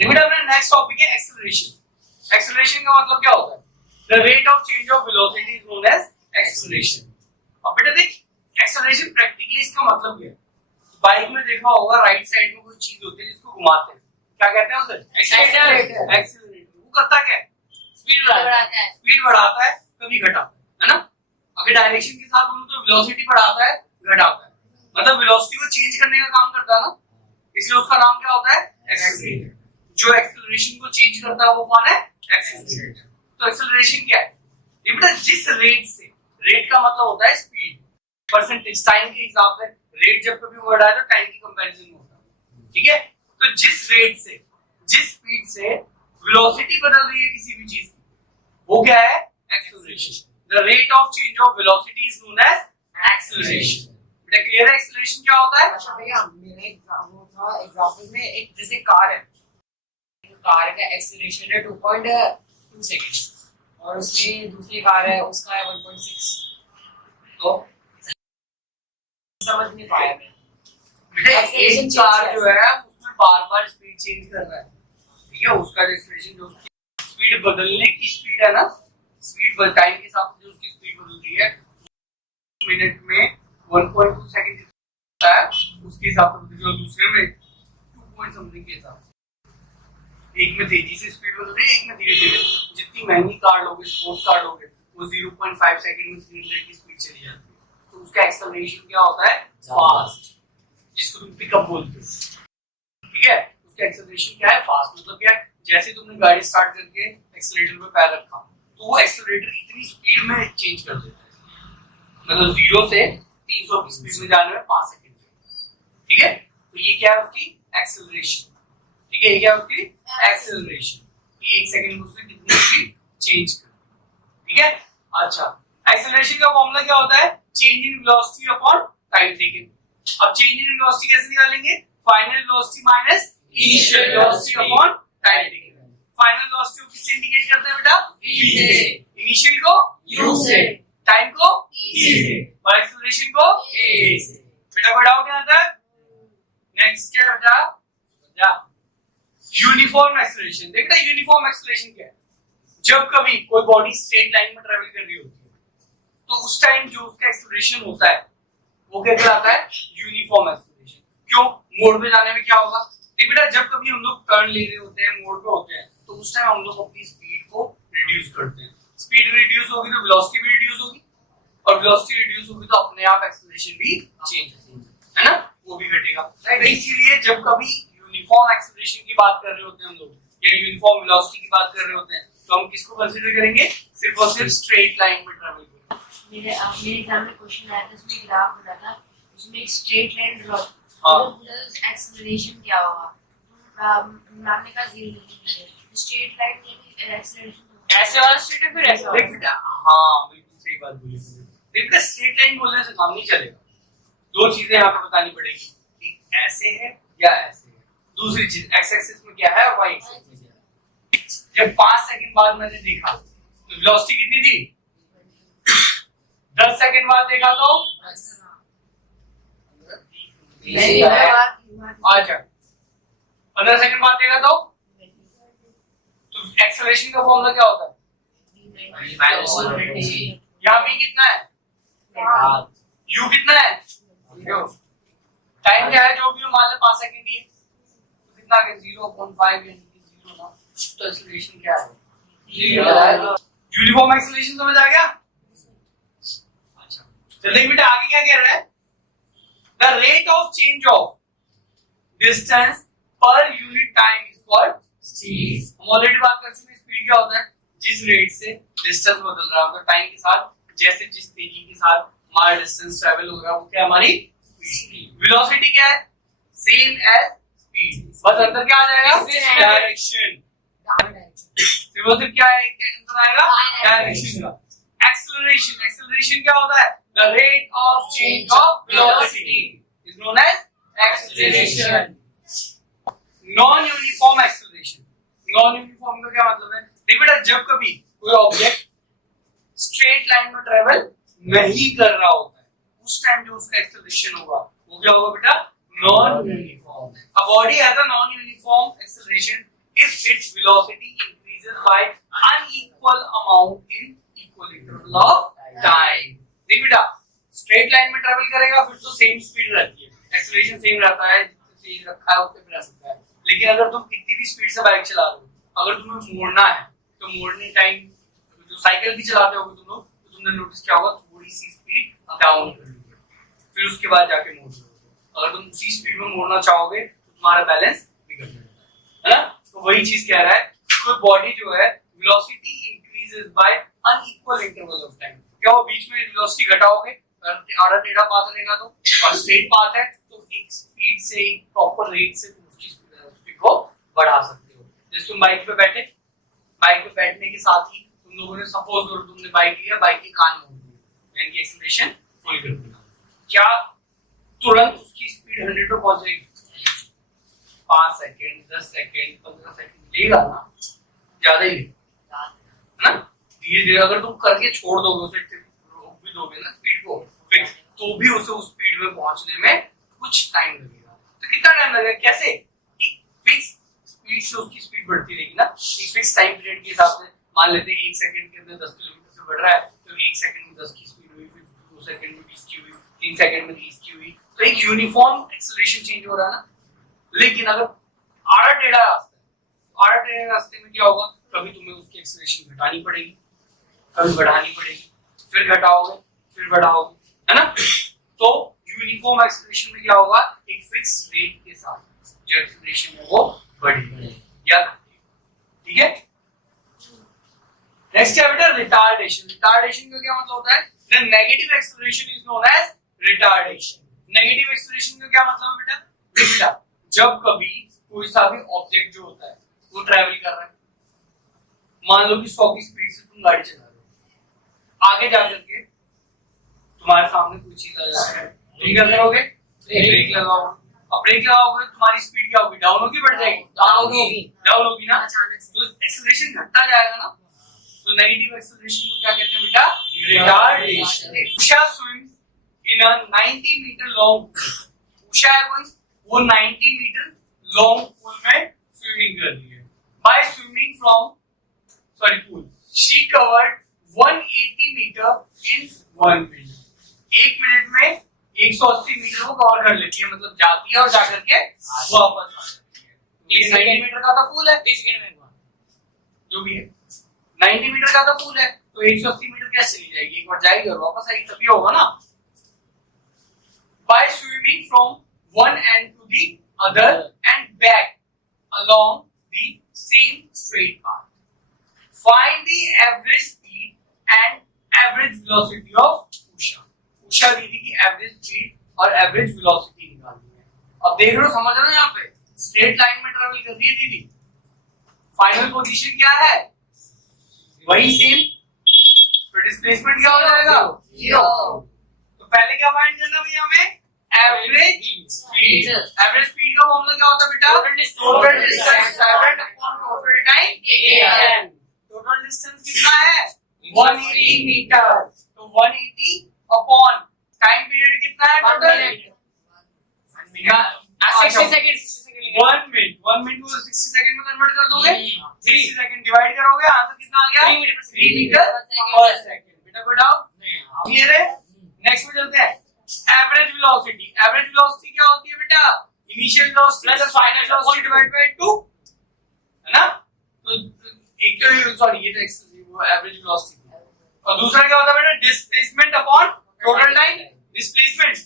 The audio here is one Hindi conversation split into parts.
देखो बेटा अपना नेक्स्ट टॉपिक है एक्सेलरेशन। एक्सेलरेशन का मतलब क्या होता है? The rate of change of velocity is known as acceleration. अब बेटा देख एक्सेलरेशन प्रैक्टिकली इसका मतलब क्या है? बाइक में देखा होगा राइट साइड में कोई चीज होती है जिसको घुमाते हैं, क्या कहते हैं उसे? एक्सीलरेटर। एक्सीलरेटर वो करता क्या है? स्पीड बढ़ाता है। स्पीड बढ़ाता है कभी घटाता है ना? अगर डायरेक्शन के साथ बोलूं तो वेलोसिटी बढ़ाता है घटाता है, मतलब वेलोसिटी को चेंज करने का काम करता है ना, इसलिए उसका नाम क्या होता है? एक्सीलरेटर। जो एक्सेलरेशन को चेंज करता है वो कौन है? एक्सीलरेटर। तो एक्सेलरेशन क्या है? ये बेटा जिस रेट से, रेट का मतलब होता है स्पीड, परसेंटेज, टाइम के हिसाब से रेट जब कभी वर्ड आए तो टाइम की कंपैरिजन में होता है, ठीक है? तो जिस रेट से, जिस स्पीड से वेलोसिटी बदल रही है किसी भी चीज की, वो क्या है? Acceleration. The rate of change of velocity is known as acceleration. बेटा क्लियर है एक्सेलरेशन क्या होता है? अच्छा भैया मेरे एग्जांपल में एक जैसे कार है, कार का एक्सेलरेशन है 2.2 सेकंड और उसमें दूसरी कार है उसका है 1.6, तो समझ नहीं पाया मैं। बेटा एक कार जो है उसमें बार-बार स्पीड चेंज कर रहा है, ठीक है? उसका एक्सेलरेशन जो उसकी स्पीड बदलने की स्पीड है ना, स्पीड टाइम के हिसाब से जो उसकी स्पीड बदल रही है मिनट में 1.2 सेकंड होता है, उसके हिसाब से जो दूसरे में 2 पॉइंट समथिंग के हिसाब से, एक में तेजी से स्पीड बदल रही है, एक में धीरे-धीरे। जितनी महंगी कार लोगे, स्पोर्ट्स कार लोगे, वो 0.5 सेकंड में 300 की स्पीड चली जाती है, तो उसका एक्सेलरेशन क्या होता है? फास्ट, जिसको तुम पिकअप बोलते हो, ठीक है? उसका एक्सेलरेशन क्या है? फास्ट। मतलब क्या है? जैसे तुमने गाड़ी स्टार्ट करके एक्सेलरेटर पे पैर रखा तो वो एक्सेलरेटर इतनी स्पीड में चेंज कर देता है, मतलब 0 से 300 की स्पीड में जाने में 5 सेकंड, ठीक है? तो ये क्या है? उसकी एक्सेलरेशन, ठीक है? ये क्या है? उसकी एक्सेलरेशन। ये 1 सेकंड में उसने कितनी स्पीड चेंज कर, ठीक है? अच्छा, एक्सेलरेशन का फॉर्मूला क्या होता है? Change in velocity upon time taken. अब चेंज इन वेलोसिटी कैसे निकालेंगे? Final velocity minus initial velocity upon time taken. Final velocity को किससे इंडिकेट करते हैं बेटा? v से। इनिशियल को u से, टाइम को t से और एक्सेलरेशन को a से। बेटा कोई डाउट यहां तक? नेक्स्ट क्या बेटा? जा यूनिफॉर्म एक्सेलरेशन। देखो बेटा यूनिफॉर्म एक्सेलरेशन क्या है? जब कभी कोई बॉडी स्ट्रेट लाइन में ट्रेवल कर रही होती है तो उस टाइम जो उसका एक्सेलरेशन होता है वो क्या कहलाता है? Uniform acceleration. क्यों? मोड़ पे जाने में क्या होगा? देखो बेटा जब कभी हम लोग टर्न ले रहे होते हैं, मोड़ पे होते हैं, तो उस टाइम हम लोग अपनी स्पीड को रिड्यूस करते हैं। स्पीड रिड्यूस होगी तो वेलोसिटी भी रिड्यूस होगी, और वेलोसिटी रिड्यूस होगी तो अपने आप एक्सेलरेशन भी चेंज होगा, है ना? वो भी घटेगा। तो इसीलिए जब कभी यूनिफॉर्म एक्सेलरेशन की बात कर रहे होते हैं हम लोग, या यूनिफॉर्म वेलोसिटी की बात कर रहे होते हैं, तो हम किसको कंसीडर करेंगे? सिर्फ और सिर्फ स्ट्रेट लाइन में ट्रैवल करेंगे। मेरे एग्जाम में क्वेश्चन आया था, उसमें ग्राफ बना था, उसमें एक स्ट्रेट लाइन ड्रॉ, हां, तो एक्सेलरेशन क्या होगा? मैम ने कहा 0 नहीं है, स्ट्रेट लाइन में भी एक्सेलरेशन ऐसे वाला स्ट्रेट है फिर ऐसा देख बेटा, हां बिल्कुल सही बात बोली। देख बेटा स्ट्रेट लाइन बोलने से काम नहीं चलेगा, दो चीजें यहाँ पे बतानी पड़ेगी, एक ऐसे है या ऐसे है, दूसरी चीज एक्स एक्सिस में क्या है और वाई एक्सिस में क्या है। जब 5 सेकंड बाद मैंने देखा तो वेलोसिटी कितनी थी? 10 सेकंड बाद देखा तो अच्छा, 15 सेकंड बाद देखा तो एक्सेलरेशन का फॉर्मूला क्या होता है? यहाँ v कितना है? u कितना है? टाइम क्या है जो भी मान ले 5 सेकंड ही है, तो कितना आ गया? 0.5 यानी कि 0 ना, तो एक्सेलरेशन क्या है? 0। यूनिफॉर्म एक्सेलरेशन समझ आ गया? अच्छा चल देख बेटा आगे क्या कह रहा है? The rate of change of distance per unit time is called speed. हम ऑलरेडी बात कर चुके हैं स्पीड क्या होता है? जिस रेट से डिस्टेंस बदल रहा होगा टाइम के साथ, जैसे जिस तेजी के साथ हमारा डिस्टेंस ट्रैवल होगा वो क्या हमारी स्पीड। वेलोसिटी क्या है? सेम एज स्पीड, बस अंतर क्या आ जाएगा? डायरेक्शन। वेलोसिटी क्या है? अंतर आएगा डायरेक्शन का। एक्सेलरेशन, एक्सेलरेशन क्या होता है? The rate of change of velocity is known as acceleration. Non uniform acceleration, non uniform का क्या मतलब है? देखो बेटा जब कभी कोई ऑब्जेक्ट स्ट्रेट लाइन में ट्रेवल नहीं कर रहा होता है उस टाइम जो उसका एक्सेलरेशन होगा वो क्या होगा बेटा? Non uniform. A body has a non uniform acceleration velocity increases by unequal amount in equal interval of time. देख बेटा, स्ट्रेट लाइन में ट्रेवल करेगा फिर तो सेम स्पीड रहती है, एक्सेलरेशन सेम रहता है, तेज रखा है उतने पे रह सकता है। लेकिन अगर तुम कितनी भी स्पीड से बाइक चला रहे हो, अगर तुम्हें मोड़ना है तो मोड़ने टाइम जो साइकिल भी चलाते होगे तुम लोग, तो तुमने नोटिस किया होगा थोड़ी सी स्पीड डाउन कर लोगे, फिर उसके बाद जाके मोड़ लोगे। अगर तुम उसी स्पीड में मोड़ना चाहोगे तो तुम्हारा बैलेंस बिगड़ जाएगा, है ना। तो वही चीज कह रहा है, कोई बॉडी जो है velocity increases by unequal interval of time. क्या वो बीच में वेलोसिटी घटाओगे, आधा टेढ़ा पाथ रहेगा तो, और स्ट्रेट पाथ है तो एक स्पीड से, एक प्रॉपर रेट से तुम उसकी स्पीड को बढ़ा सकते हो। जैसे तुम बाइक पे बैठे, बाइक पे बैठने के साथ ही तुम लोगों ने सपोज करो तुमने बाइक लिया, बाइक के कान मोड़ दिए, यानी कि एक्सीलरेशन फुल कर दिया, क्या तुरंत उसकी स्पीड 100 पे पहुंच जाएगी? 5 सेकंड, 10 सेकंड, 15 सेकंड लेगा ना, ज्यादा ही लेगा, है ना। धीरे धीरे अगर तुम करके छोड़ दोगे उसे, रोक भी दोगे ना स्पीड को फिक्स, तो भी उसे उस स्पीड में पहुंचने में कुछ टाइम लगेगा। तो कितना टाइम लगेगा? कैसे? एक फिक्स स्पीड से उसकी स्पीड बढ़ती रहेगी ना, एक फिक्स टाइम पीरियड के हिसाब से। मान लेते हैं 1 सेकंड के अंदर 10 किलोमीटर से बढ़ रहा है, तो 1 सेकंड में 10 की स्पीड हुई, फिर 2 सेकंड में 20 की हुई, 3 सेकंड में 30 की हुई, तो एक यूनिफॉर्म एक्सेलरेशन चेंज हो रहा है ना। लेकिन अगर आड़ा टेढ़ा रास्ता है, आड़ा टेढ़े रास्ते में क्या होगा, कभी तुम्हें उसकी एक्सेलरेशन घटानी पड़ेगी, कभी बढ़ानी पड़ेगी, फिर घटाओगे, फिर बढ़ाओगे, है ना। तो यूनिफॉर्म एक्सेलरेशन में क्या होगा, एक फिक्स रेट के साथ जो एक्सेलरेशन है वो बढ़ेगी या घटेगी, ठीक है। नेक्स्ट है बेटा रिटार्डेशन। रिटार्डेशन का क्या मतलब होता है? The negative acceleration is known as retardation. Negative acceleration का क्या मतलब है बेटा? बेटा जब कभी कोई सा भी ऑब्जेक्ट जो होता है वो ट्रैवल कर रहा है, मान लो कि 100 की स्पीड से तुम गाड़ी चला रहे हो, आगे जाकर के तुम्हारे सामने कोई चीज आ जाती है, तुम क्या करोगे? ब्रेक लगाओगे। अब ब्रेक लगाओगे तो तुम्हारी स्पीड क्या होगी? डाउन होगी, बढ़ जाएगी? डाउन होगी ना, तो एक्सेलरेशन घटता जाएगा ना। तो नेगेटिव एक्सेलरेशन को क्या कहते हैं बेटा? Retardation. Usha swims in a 90 metre long, Usha है कोई, वो 90 मीटर लॉन्ग पूल में स्विमिंग कर रही है। By swimming from pool she covered 180 metre in 1 minute. 1 minute में 180 मीटर को कवर कर लेती है, मतलब जाती है और जाकर के वापस आ जाती है। ये 90 मीटर का पूल है, 30 सेकंड में जो भी है 90 मीटर का पूल है, तो 180 मीटर कैसे चली जाएगी? एक बार जाएगी और वापस आएगी, तभी होगा ना। By swimming from one end to the other and back along the same straight path, find the average speed and average velocity of Usha. Usha दीदी की एवरेज स्पीड और एवरेज वेलोसिटी निकालनी है। अब देख रहे हो, समझ रहे हो, यहाँ पे स्ट्रेट लाइन में ट्रेवल कर रही है दीदी, फाइनल पोजीशन क्या है? वही सेम, तो डिस्प्लेसमेंट क्या हो जाएगा? 0। तो पहले क्या फाइंड करना भैया हमें? Average speed. एवरेज स्पीड का फॉर्मूला क्या होता है बेटा? Total distance separate upon total time taken. Total distance कितना है? 180 मीटर। तो 180 अपॉन टाइम पीरियड कितना है टोटल? 60 सेकंड। 1 मिनट को 60 सेकंड में कन्वर्ट कर दोगे, 60 सेकंड डिवाइड करोगे, आंसर कितना आ गया? 3 मीटर पर सेकंड। बेटा कोई डाउट? क्लियर है? नेक्स्ट में चलते हैं, एवरेज वेलोसिटी। एवरेज वेलोसिटी क्या होती है बेटा? Initial velocity plus final velocity divide by 2, है ना। तो एक तो सॉरी ये तो वो एवरेज वेलोसिटी, और दूसरा क्या होता है बेटा? Displacement upon total time. Displacement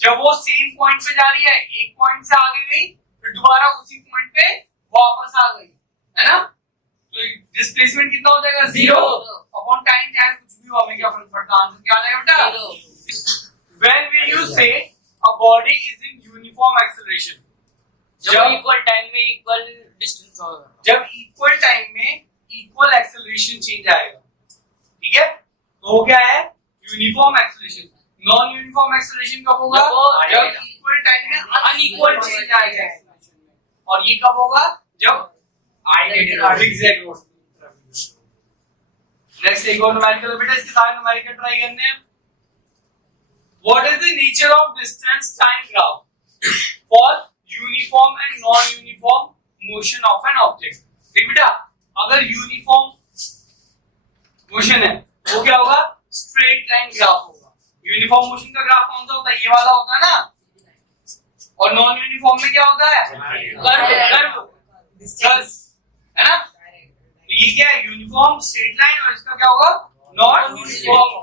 जब वो सेम पॉइंट पे जा रही है, एक पॉइंट से आगे गई फिर दोबारा उसी पॉइंट पे वापस आ गई, है ना, तो डिस्प्लेसमेंट कितना हो जाएगा? 0 अपॉन टाइम। चाहे कुछ भी हो, हमें क्या फर्क पड़ता, आंसर क्या आ जाएगा बेटा? When will you say a body is in uniform acceleration? जब इक्वल टाइम में इक्वल डिस्टेंस होगा, जब इक्वल टाइम में इक्वल एक्सेलरेशन चेंज आएगा, ठीक है, तो वो क्या है? Uniform acceleration. Non uniform acceleration कब होगा? जब इक्वल टाइम में अनइक्वल चेंज आएगा एक्सेलरेशन में, और ये कब होगा? जब zigzag रोड। नेक्स्ट एक और न्यूमेरिकल बेटा, इसके सारे न्यूमेरिकल ट्राई करने हैं। What is the nature of distance time graph for uniform and non-uniform motion of an object? देख बेटा, अगर यूनिफॉर्म मोशन है वो क्या होगा, स्ट्रेट लाइन ग्राफ होगा। यूनिफॉर्म मोशन का ग्राफ कौन सा होता है, ये वाला होता है ना, और नॉन यूनिफॉर्म में क्या होता है, कर्व, है ना। तो ये क्या है, यूनिफॉर्म स्ट्रेट लाइन, और इसका क्या होगा, non uniform.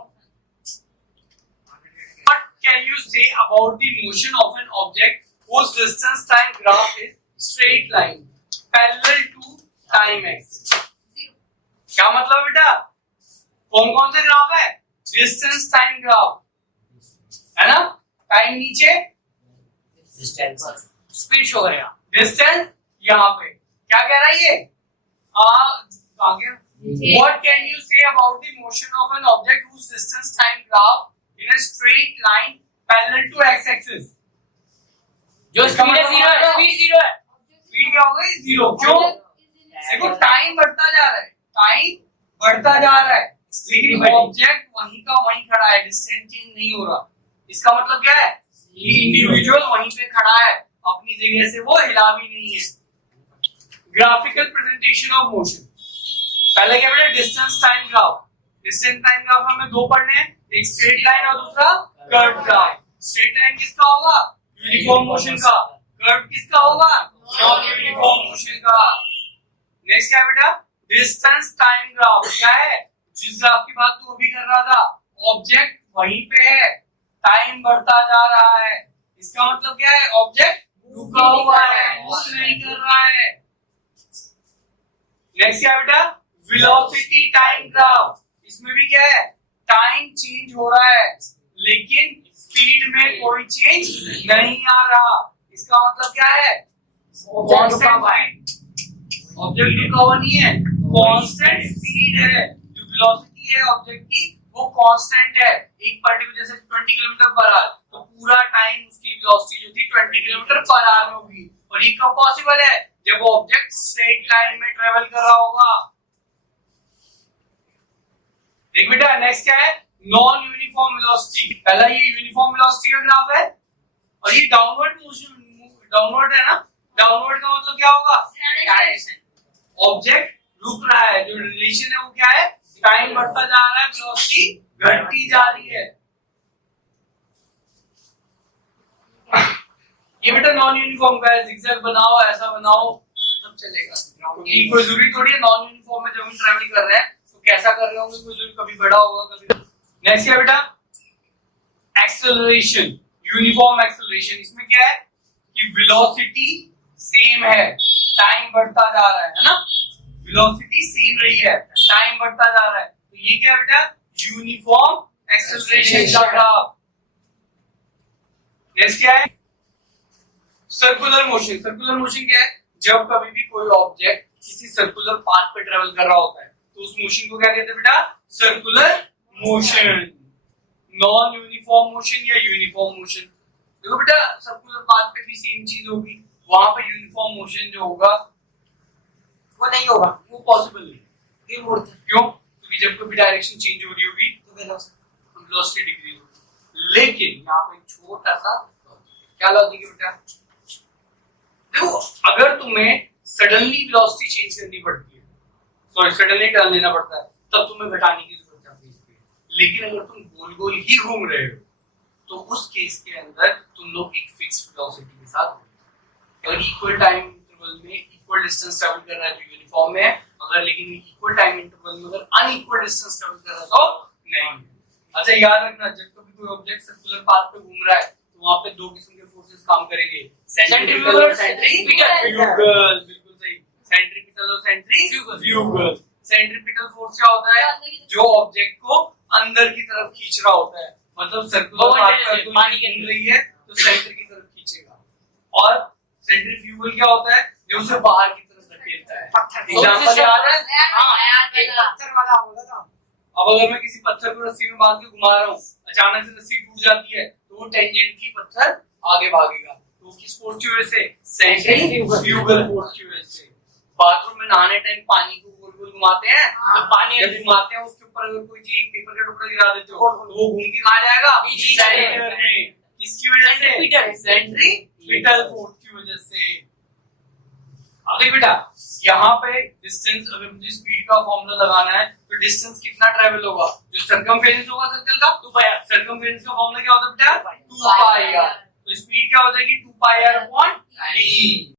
What can you say about the motion of an object whose distance time graph is straight line parallel to time axis? क्या मतलब बेटा, कौन कौन से ग्राफ है, डिस्टेंस टाइम ग्राफ, है ना, टाइम नीचे, डिस्टेंस स्पीड शो करेगा, डिस्टेंस यहाँ पे, क्या कह रहा है ये, आगे, what can you say about the motion of an object whose distance time graph in a straight line parallel to x-axis? जो स्पीड है जीरो है, स्पीड जीरो है, स्पीड क्या होगा, जीरो। क्यों, देखो टाइम बढ़ता जा रहा है, टाइम बढ़ता जा रहा है, लेकिन ऑब्जेक्ट वहीं का वहीं खड़ा है, डिस्टेंस चेंज नहीं हो रहा। इसका मतलब क्या है, इंडिविजुअल वहीं पे खड़ा है, अपनी जगह से वो हिला भी नहीं है। ग्राफिकल प्रेजेंटेशन ऑफ मोशन, पहले क्या बेटा, distance time graph. Distance time graph हमें दो पढ़ने हैं, एक स्ट्रेट लाइन और दूसरा कर्व ग्राफ। स्ट्रेट लाइन किसका होगा, यूनिफॉर्म मोशन का, कर्व किसका होगा, नॉन यूनिफॉर्म मोशन का। नेक्स्ट क्या बेटा, डिस्टेंस टाइम ग्राफ क्या है, जिस ग्राफ की बात तू अभी कर रहा था, ऑब्जेक्ट वहीं पे है, टाइम बढ़ता जा रहा है, इसका मतलब क्या है, ऑब्जेक्ट रुका हुआ है, मूव नहीं कर रहा है। नेक्स्ट क्या बेटा, वेलोसिटी टाइम ग्राफ, इसमें भी क्या है, टाइम चेंज हो रहा है लेकिन स्पीड में कोई चेंज नहीं आ रहा, इसका मतलब क्या है, ऑब्जेक्ट रुका हुआ नहीं है, कांस्टेंट स्पीड है। जो वेलोसिटी है ऑब्जेक्ट की वो कांस्टेंट है, एक पार्टिकल जैसे 20 किलोमीटर पर आवर, तो पूरा टाइम उसकी वेलोसिटी जो थी 20 किलोमीटर पर आवर में होगी। और ये कब पॉसिबल है, जब ऑब्जेक्ट स्ट्रेट लाइन में ट्रेवल कर रहा होगा। देख बेटा, नेक्स्ट क्या है, नॉन यूनिफॉर्म वेलोसिटी। पहला ये यूनिफॉर्म वेलोसिटी का ग्राफ है, और ये डाउनवर्ड मोशन, डाउनवर्ड है ना, डाउनवर्ड का मतलब क्या होगा, ऑब्जेक्ट रुक रहा है, जो रिलेशन है वो क्या है, टाइम बढ़ता जा रहा है, वेलोसिटी घटती जा रही है। ये बेटा नॉन यूनिफॉर्म का है, जिगजैग बनाओ, ऐसा बनाओ, सब चलेगा, क्योंकि कोई जरूरी थोड़ी है नॉन यूनिफॉर्म में जब हम ट्रैवल कर रहे हैं तो कैसा कर रहे होंगे, कोई जरूरी कभी बड़ा होगा कभी। नेक्स्ट क्या बेटा, एक्सेलरेशन, यूनिफॉर्म एक्सेलरेशन। इसमें क्या है कि वेलोसिटी सेम है, टाइम बढ़ता जा रहा है ना, वेलोसिटी सेम रही है, टाइम बढ़ता जा रहा है, तो ये क्या है बेटा, यूनिफॉर्म एक्सेलरेशन का ग्राफ। नेक्स्ट क्या है, सर्कुलर मोशन। सर्कुलर मोशन क्या है, जब कभी भी कोई ऑब्जेक्ट किसी सर्कुलर पाथ पे ट्रेवल कर रहा होता है तो उस मोशन को क्या कहते हैं बेटा, circular motion. Non uniform motion या यूनिफॉर्म मोशन। देखो बेटा, सर्कुलर पाथ पे भी सेम चीज होगी, वहां पे यूनिफॉर्म मोशन जो होगा वो नहीं होगा, वो पॉसिबल नहीं। क्यों, क्योंकि जब कभी डायरेक्शन चेंज हो रही होगी तो वेलोसिटी डिक्रीज होगी। लेकिन यहाँ पे छोटा सा क्या लॉजिक है बेटा, देखो अगर तुम्हें सडनली वेलोसिटी चेंज करनी पड़ती है, सॉरी सडनली टर्न लेना पड़ता है, तब तुम्हें घटाने की जरूरत है अपनी स्पीड। लेकिन अगर तुम गोल गोल ही घूम रहे हो तो उस केस के अंदर तुम लोग एक फिक्स वेलोसिटी के साथ, अगर इक्वल टाइम इंटरवल में इक्वल डिस्टेंस ट्रैवल कर रहा है तो यूनिफॉर्म में है, अगर लेकिन इक्वल टाइम इंटरवल में अगर अनइक्वल डिस्टेंस ट्रैवल कर रहा है तो नहीं। अच्छा याद रखना, जब कभी कोई ऑब्जेक्ट सर्कुलर पाथ पे घूम रहा है तो वहां पे दो किस्म के फोर्सेस काम करेंगे, सेंट्रीफ्यूगल और सेंट्रीफ्यूगल। बिल्कुल सही, सेंट्रीपिटल और सेंट्रीफ्यूगल। सेंट्रीपिटल फोर्स क्या होता है, जो ऑब्जेक्ट को अंदर की तरफ खींच रहा होता है, मतलब सर्कुलर पाथ पे पानी घूम रही है तो सेंटर की तरफ खींचेगा। और सेंट्रीफ्यूगल क्या होता है, जो उसे बाहर की तरफ धकेलता है। एग्जांपल याद है, पत्थर वाला बोला था। अब अगर मैं किसी पत्थर को रस्सी में बांध के घुमा रहा हूँ, अचानक से रस्सी टूट जाती है तो वो टेंजेंटली पत्थर आगे भागेगा, तो किस फोर्स की वजह से, सेंट्रीफ्यूगल फोर्स की वजह से। बाथरूम में नहाने टाइम पानी को गोल गोल घुमाते हैं, तो पानी जब घुमाते हैं उसके ऊपर अगर कोई चीज पेपर का टुकड़ा गिरा देते हो तो वो घूम के कहाँ जाएगा, सेंटर में। किसकी वजह से, सेंट्रीपिटल फोर्स की वजह से। अब देख बेटा, यहाँ पे डिस्टेंस, अगर मुझे स्पीड का फॉर्मूला लगाना है तो डिस्टेंस कितना ट्रेवल होगा, जो सरकमफेरेंस होगा सर्कल का 2 पाई आर। सरकमफेरेंस का फॉर्मूला क्या होता है बेटा, 2 पाई आर। तो स्पीड क्या हो जाएगी, 2 पाई आर अपॉन d।